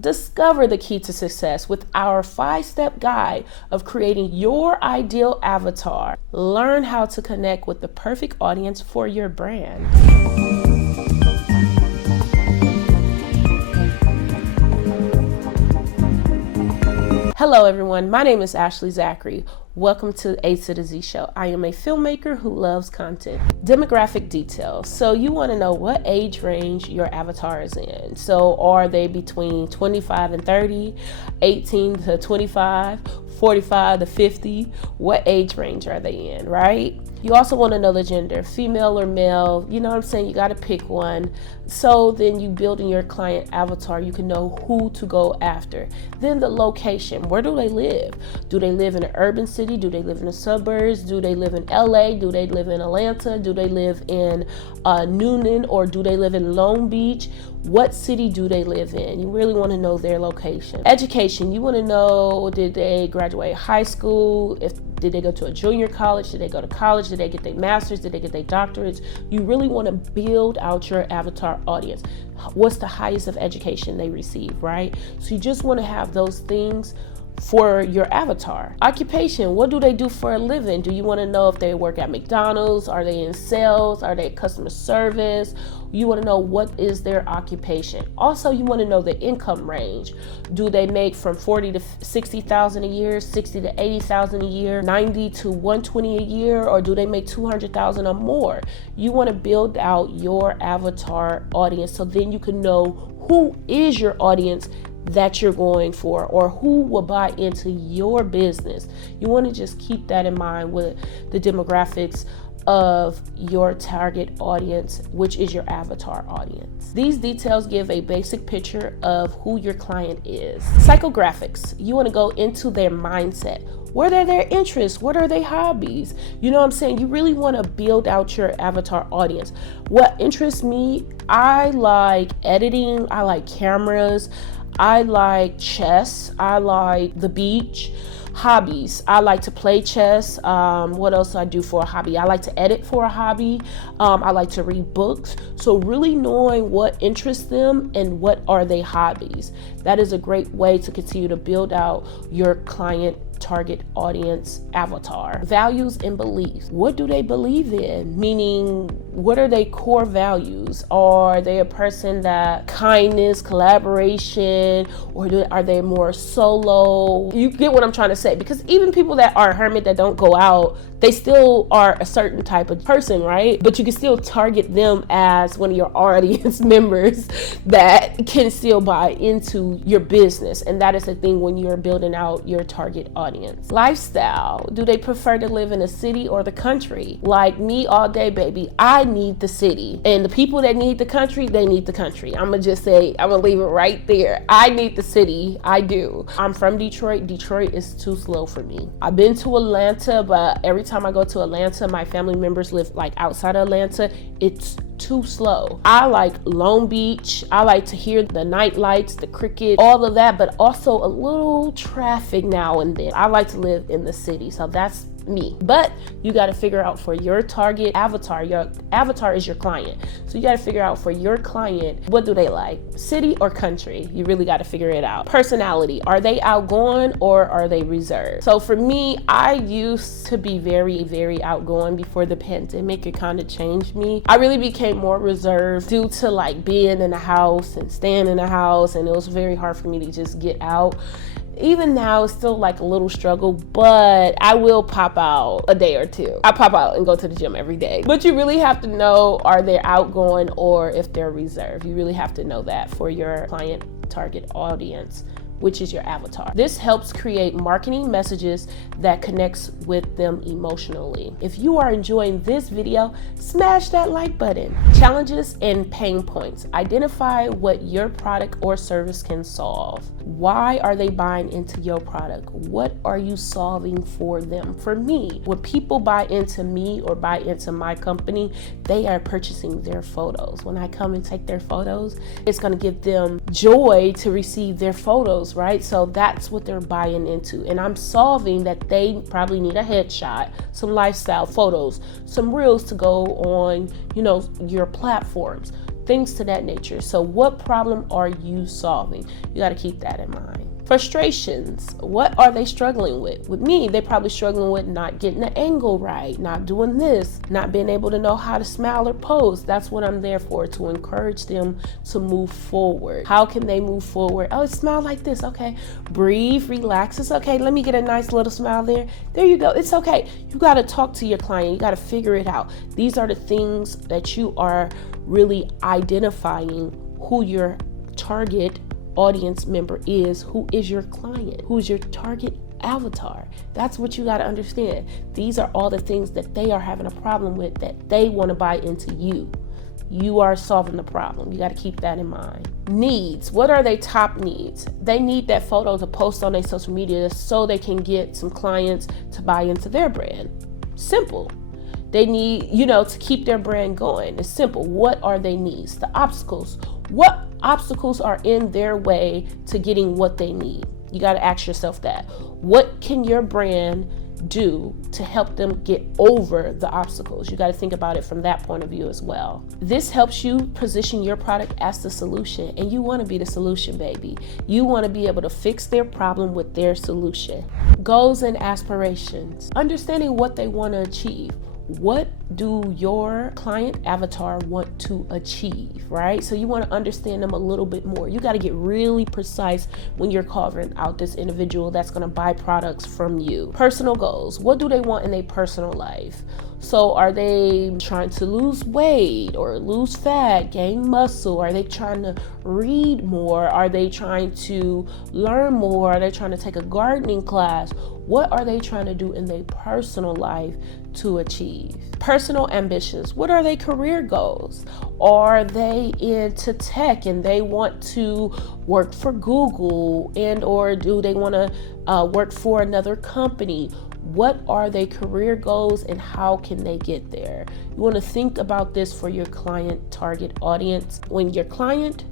Discover the key to success with our 5-step guide of creating your ideal avatar. Learn how to connect with the perfect audience for your brand. Hello everyone, my name is Ashley Zachary. Welcome to A to the Z Show. I am a filmmaker who loves content. Demographic details. So you want to know what age range your avatar is in. So are they between 25 and 30, 18 to 25, 45 to 50? What age range are they in, right? You also want to know the gender, female or male. You know what I'm saying? You got to pick one. So then you build in your client avatar, you can know who to go after. Then the location, where do they live? Do they live in an urban city? Do they live in the suburbs? Do they live in LA? Do they live in Atlanta? Do they live in Noonan, or do they live in Long Beach? What city do they live in? You really want to know their location. Education, you want to know, did they graduate high school? Did they go to a junior college? Did they go to college? Did they get their master's? Did they get their doctorates? You really want to build out your avatar audience. What's the highest of education they receive, right? So you just want to have those things for your avatar. Occupation, what do they do for a living? Do you want to know if they work at McDonald's? Are they in sales? Are they customer service? You want to know what is their occupation. Also, you want to know the income range. Do they make from 40 to 60,000 a year, 60 to 80,000 a year, 90 to 120 a year, or do they make 200,000 or more? You want to build out your avatar audience so then you can know who is your audience that you're going for, or who will buy into your business. You want to just keep that in mind with the demographics of your target audience, which is your avatar audience. These details give a basic picture of who your client is. Psychographics, you want to go into their mindset. What are their interests? What are their hobbies? You know what I'm saying? You really want to build out your avatar audience. What interests me? I like editing. I like cameras. I like chess. I like the beach. Hobbies, I like to play chess. What else do I do for a hobby? I like to edit for a hobby. I like to read books. So really knowing what interests them and what are their hobbies. That is a great way to continue to build out your client target audience avatar. Values and beliefs. What do they believe in? Meaning, what are their core values? Are they a person that kindness, collaboration, or are they more solo? You get what I'm trying to say? Because even people that are hermit, that don't go out, they still are a certain type of person, right? But you can still target them as one of your audience members that can still buy into your business. And that is the thing when you're building out your target audience. Lifestyle. Do they prefer to live in the city or the country? Like me all day, baby. I need the city. And the people that need the country, they need the country. I'm gonna just say, I'm gonna leave it right there. I need the city. I do. I'm from Detroit. Detroit is too slow for me. I've been to Atlanta, but every time I go to Atlanta, my family members live like outside of Atlanta. It's too slow. I like Long Beach. I like to hear the night lights, the cricket, all of that, but also a little traffic now and then. I like to live in the city, so that's me. But you got to figure out for your target avatar. Your avatar is your client, so you got to figure out for your client, what do they like, city or country? You really got to figure it out. Personality, are they outgoing or are they reserved? So for me, I used to be very, very outgoing before the pandemic. It kind of changed me. I really became more reserved due to like being in the house and staying in the house, and it was very hard for me to just get out. Even now, it's still like a little struggle, but I will pop out a day or two. I pop out and go to the gym every day. But you really have to know, are they outgoing or if they're reserved? You really have to know that for your client target audience, which is your avatar. This helps create marketing messages that connects with them emotionally. If you are enjoying this video, smash that like button. Challenges and pain points. Identify what your product or service can solve. Why are they buying into your product? What are you solving for them? For me, when people buy into me or buy into my company, they are purchasing their photos. When I come and take their photos, it's gonna give them joy to receive their photos, right? So that's what they're buying into. And I'm solving that they probably need a headshot, some lifestyle photos, some reels to go on, your platforms. things to that nature. So what problem are you solving? You got to keep that in mind. Frustrations. What are they struggling with? With me, they're probably struggling with not getting the angle right, not doing this, not being able to know how to smile or pose. That's what I'm there for, to encourage them to move forward. How can they move forward? Oh, smile like this. Okay. Breathe, relax. It's okay. Let me get a nice little smile there. There you go. It's okay. You got to talk to your client. You got to figure it out. These are the things that you are really identifying who your target audience member is, who is your client, who's your target avatar. That's what you got to understand. These are all the things that they are having a problem with, that they want to buy into you. You are solving the problem. You got to keep that in mind. Needs. What are their top needs? They need that photo to post on their social media so they can get some clients to buy into their brand. Simple. They need, to keep their brand going. It's simple. What are their needs? The obstacles. What obstacles are in their way to getting what they need? You got to ask yourself that. What can your brand do to help them get over the obstacles? You got to think about it from that point of view as well. This helps you position your product as the solution, and you want to be the solution, baby. You want to be able to fix their problem with their solution. Goals and aspirations. Understanding what they want to achieve. What do your client avatar want to achieve, right? So you want to understand them a little bit more. You got to get really precise when you're carving out this individual that's going to buy products from you. Personal goals. What do they want in their personal life? So are they trying to lose weight or lose fat, gain muscle? Are they trying to read more? Are they trying to learn more? Are they trying to take a gardening class? What are they trying to do in their personal life to achieve? Personal ambitions. What are their career goals? Are they into tech and they want to work for Google, and or do they want to work for another company? What are their career goals and how can they get there? You want to think about this for your client target audience. When your client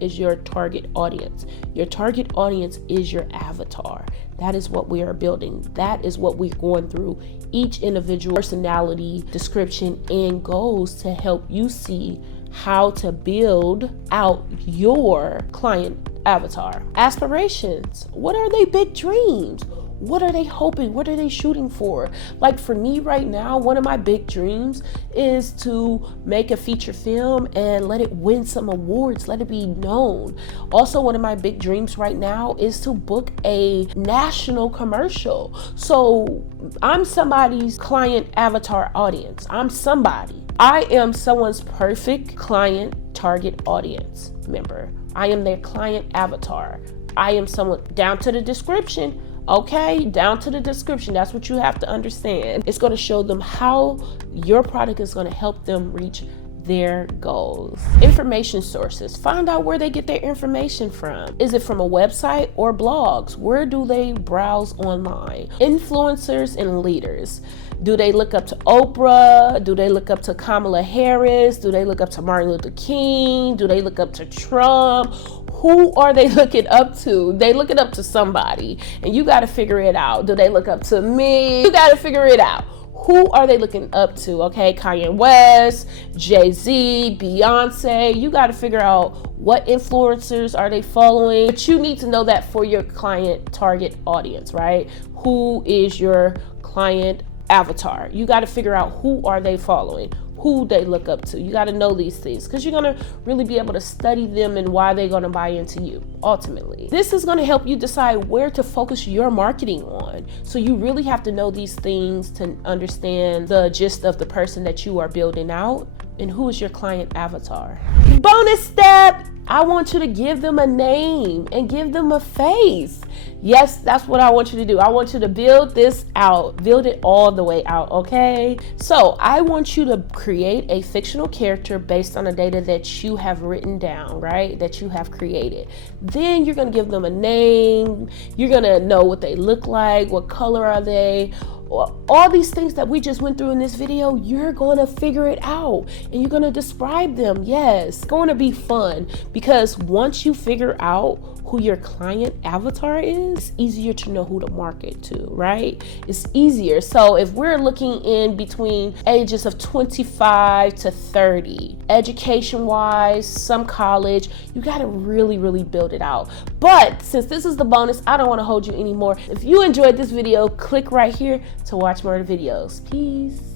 is your target audience. Your target audience is your avatar. That is what we are building. That is what we're going through each individual personality description and goals to help you see how to build out your client avatar. Aspirations. What are their big dreams? What are they hoping? What are they shooting for? Like for me right now, one of my big dreams is to make a feature film and let it win some awards, let it be known. Also, one of my big dreams right now is to book a national commercial. So I'm somebody's client avatar audience. I'm somebody. I am someone's perfect client target audience member. I am their client avatar. I am someone down to the description. Okay, down to the description. That's what you have to understand. It's going to show them how your product is going to help them reach their goals. Information sources. Find out where they get their information from. Is it from a website or blogs? Where do they browse online? Influencers and leaders. Do they look up to Oprah? Do they look up to Kamala Harris? Do they look up to Martin Luther King? Do they look up to Trump? Who are they looking up to? They looking up to somebody, and you got to figure it out. Do they look up to me? You got to figure it out. Who are they looking up to? Okay, Kanye West, Jay-Z, Beyonce. You got to figure out what influencers are they following. But you need to know that for your client target audience, right? Who is your client avatar? You got to figure out who are they following, who they look up to. You got to know these things because you're going to really be able to study them and why they're going to buy into you ultimately. This is going to help you decide where to focus your marketing on. So you really have to know these things to understand the gist of the person that you are building out and who is your client avatar. Bonus step. I want you to give them a name and give them a face. Yes, that's what I want you to do. I want you to build this out, build it all the way out, okay? So I want you to create a fictional character based on the data that you have written down, right? That you have created. Then you're gonna give them a name. You're gonna know what they look like, what color are they, All these things that we just went through in this video, you're going to figure it out and you're going to describe them. Yes, it's going to be fun, because once you figure out who your client avatar is, it's easier to know who to market to, right? It's easier. So if we're looking in between ages of 25 to 30, education wise, some college, you got to really build it out. But since this is the bonus, I don't want to hold you anymore. If you enjoyed this video, click right here to watch more videos. Peace.